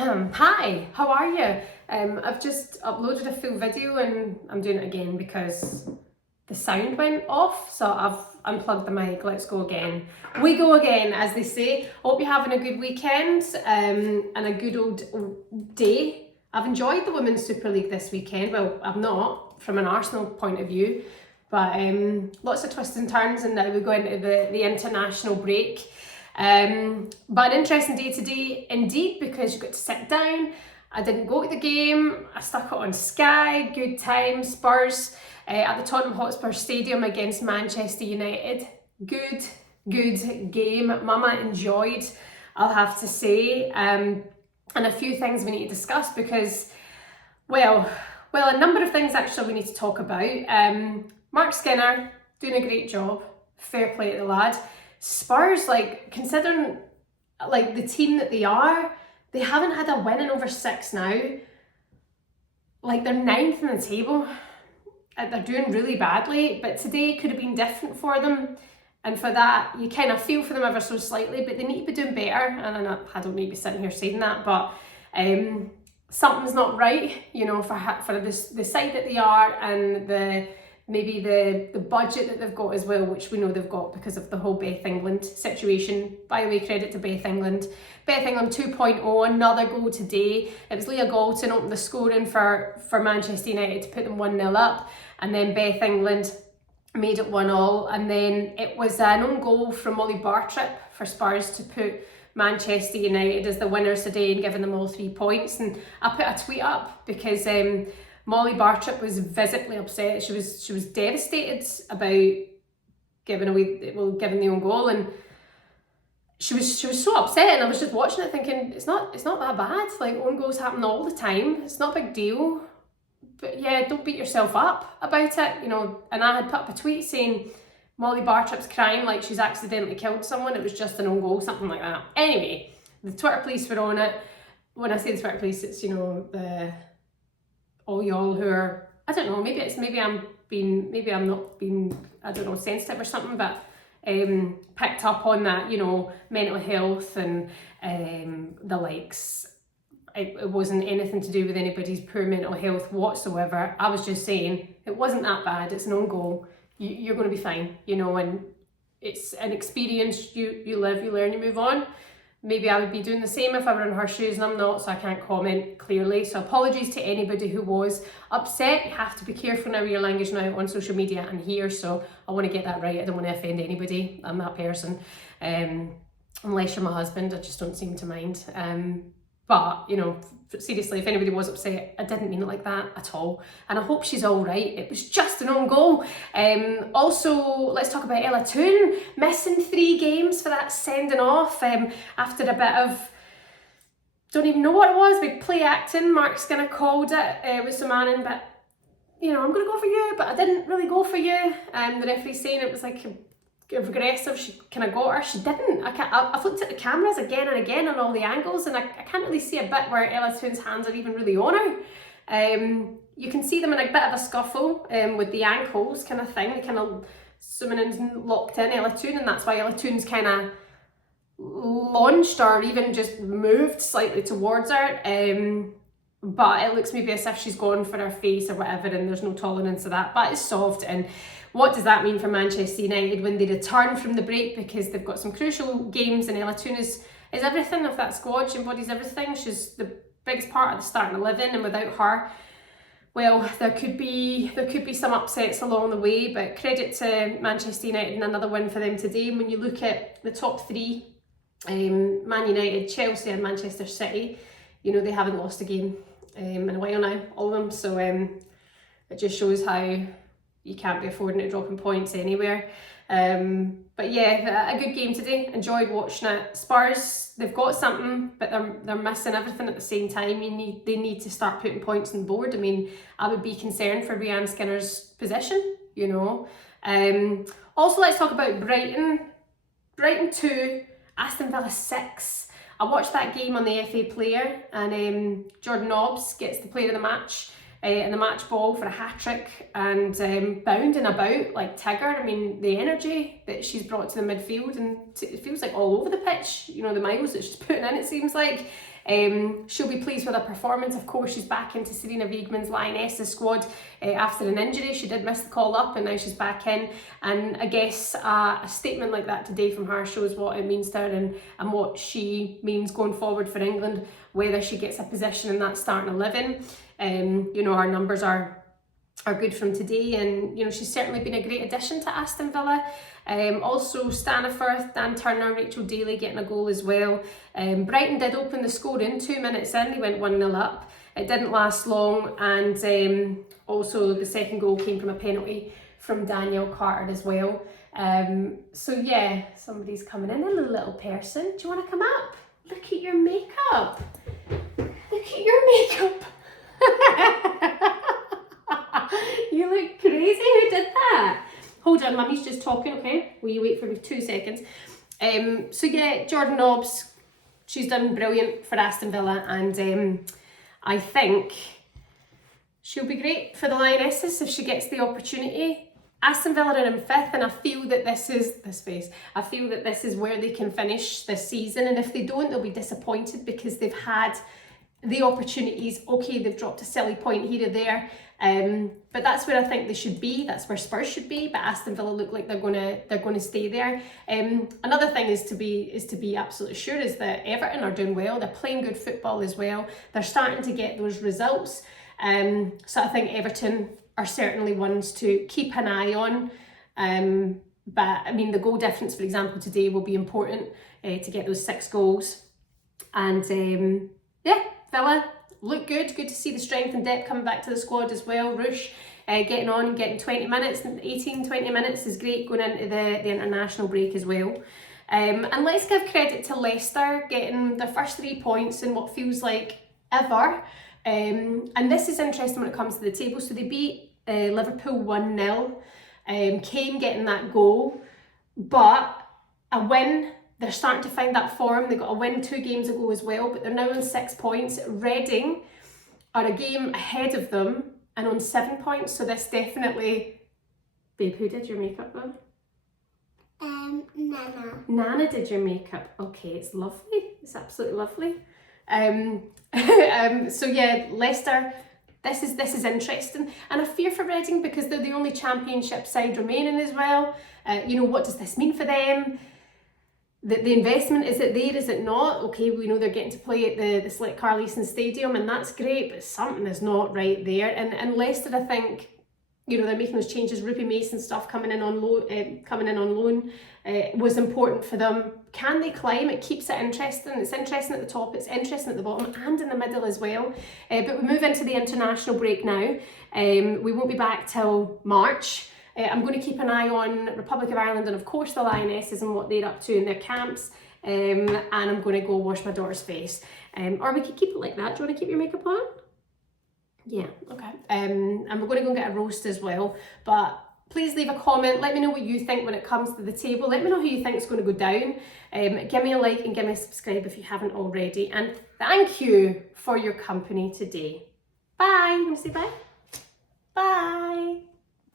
Hi, how are you? I've just uploaded a full video and I'm doing it again because the sound went off, so I've unplugged the mic. Let's go again. We go again, as they say. Hope you're having a good weekend and a good old day. I've enjoyed the Women's Super League this weekend. Well, I've not, from an Arsenal point of view, but lots of twists and turns, and now we go into the international break. But an interesting day today indeed, because you got to sit down. I didn't go to the game. I stuck it on Sky. Good time. Spurs at the Tottenham Hotspur Stadium against Manchester United. Good game. Mama enjoyed, I'll have to say. And a few things we need to discuss because, well, a number of things actually we need to talk about. Mark Skinner doing a great job. Fair play to the lad. Spurs, considering the team that they are, they haven't had a win in over 6 now. They're 9th in the table. They're doing really badly, but today could have been different for them. And for that, you kind of feel for them ever so slightly, but they need to be doing better. And I don't need to be sitting here saying that, but something's not right, for the side that they are, and maybe the budget that they've got as well, which we know they've got because of the whole Beth England situation. By the way, credit to Beth England. Beth England 2.0, another goal today. It was Leah Galton opened the scoring for Manchester United to put them 1-0 up, and then Beth England made it 1-1, and then it was an own goal from Molly Bartrip for Spurs to put Manchester United as the winners today and giving them all 3 points. And I put a tweet up because Molly Bartrip was visibly upset. She was devastated about giving the own goal, and she was so upset. And I was just watching it thinking, it's not that bad. Own goals happen all the time. It's not a big deal. But yeah, don't beat yourself up about it, And I had put up a tweet saying Molly Bartrip's crying like she's accidentally killed someone. It was just an own goal, something like that. Anyway, the Twitter police were on it. When I say the Twitter police, it's all y'all who are, I don't know, maybe I'm not being, I don't know, sensitive or something, but picked up on that, mental health and the likes. It wasn't anything to do with anybody's poor mental health whatsoever. I was just saying it wasn't that bad. It's an own goal. You're going to be fine, and it's an experience. You live, you learn, you move on. Maybe I would be doing the same if I were in her shoes, and I'm not, so I can't comment clearly. So apologies to anybody who was upset. You have to be careful now with your language now on social media and here, so I want to get that right. I don't want to offend anybody. I'm that person. Unless you're my husband, I just don't seem to mind. But, seriously, if anybody was upset, I didn't mean it like that at all. And I hope she's all right. It was just an own goal. Also, let's talk about Ella Toone, missing 3 games for that sending off after a bit of, don't even know what it was, big play acting. Mark Skinner called it with Summanen, but, I'm going to go for you, but I didn't really go for you. The referee's saying it was aggressive. She kind of got her. She didn't. I've looked at the cameras again and again on all the angles, and I can't really see a bit where Ella Toone's hands are even really on her. You can see them in a bit of a scuffle with the ankles kind of thing. They kind of, Summanen's locked in Ella Toone, and that's why Ella Toone's kind of launched or even just moved slightly towards her. But it looks maybe as if she's gone for her face or whatever, and there's no tolerance of that. But it's solved. And what does that mean for Manchester United when they return from the break? Because they've got some crucial games, and Ella Toone is everything of that squad. She embodies everything. She's the biggest part of the starting 11, and without her, well, there could be some upsets along the way. But credit to Manchester United and another win for them today. And when you look at the top 3, Man United, Chelsea and Manchester City, they haven't lost a game in a while now, all of them. So it just shows how you can't be affording to dropping points anywhere. But yeah, a good game today. Enjoyed watching it. Spurs, they've got something, but they're missing everything at the same time. They need to start putting points on the board. I mean, I would be concerned for Rianne Skinner's position, Also, let's talk about Brighton. Brighton 2, Aston Villa 6. I watched that game on the FA Player, and Jordan Nobbs gets the player of the match in the match ball for a hat-trick, and bounding about like Tigger. I mean, the energy that she's brought to the midfield, and it feels like all over the pitch, the miles that she's putting in, it seems like. She'll be pleased with her performance. Of course, she's back into Serena Wiegmann's Lionesses squad after an injury. She did miss the call up and now she's back in. And I guess a statement like that today from her shows what it means to her and what she means going forward for England, whether she gets a position in that starting 11. You know, our numbers are good from today, and you know, she's certainly been a great addition to Aston Villa. Also Staniforth, Dan Turner, Rachel Daly getting a goal as well. Brighton did open the scoring 2 minutes in, they went 1-0 up. It didn't last long, and also the second goal came from a penalty from Danielle Carter as well. So yeah, somebody's coming in. Hello little person, do you want to come up? Look at your makeup. Look at your makeup. You look crazy, who did that? Hold on, mummy's just talking, okay? Will you wait for me 2 seconds? So yeah, Jordan Nobbs, she's done brilliant for Aston Villa, and I think she'll be great for the Lionesses if she gets the opportunity. Aston Villa are in 5th, and I feel that I feel that this is where they can finish this season, and if they don't, they'll be disappointed because they've had the opportunities. Okay, they've dropped a silly point here or there, but that's where I think they should be. That's where Spurs should be. But Aston Villa look like they're gonna stay there. Another thing is to be absolutely sure is that Everton are doing well. They're playing good football as well. They're starting to get those results. So I think Everton are certainly ones to keep an eye on. But I mean, the goal difference, for example, today will be important to get those 6 goals. And yeah, Villa look good. Good to see the strength and depth coming back to the squad as well. Rush getting on and getting 20 minutes, 20 minutes is great going into the international break as well. And let's give credit to Leicester getting their first 3 points in what feels like ever. And this is interesting when it comes to the table. So they beat Liverpool 1-0. Kane getting that goal, but a win. They're starting to find that form. They got a win 2 games ago as well, but they're now on 6 points. Reading are a game ahead of them and on 7 points. So this definitely... Babe, who did your makeup though? Nana. Nana did your makeup. Okay, it's lovely. It's absolutely lovely. So yeah, Leicester, this is interesting. And I fear for Reading because they're the only championship side remaining as well. You know, what does this mean for them? The investment, is it there, is it not? Okay, we know they're getting to play at the Slick Carleton Stadium, and that's great, but something is not right there. And Leicester, I think, you know, they're making those changes. Ruby Mason stuff coming in on loan was important for them. Can they climb? It keeps it interesting. It's interesting at the top, it's interesting at the bottom, and in the middle as well. But we move into the international break now. We won't be back till March. I'm going to keep an eye on Republic of Ireland and of course the Lionesses and what they're up to in their camps, and I'm going to go wash my daughter's face, or we could keep it like that. Do you want to keep your makeup on? Yeah, okay. And we're going to go and get a roast as well, but please leave a comment, let me know what you think when it comes to the table, let me know who you think is going to go down, give me a like and give me a subscribe if you haven't already, and thank you for your company today. Bye. You want to say bye? Bye.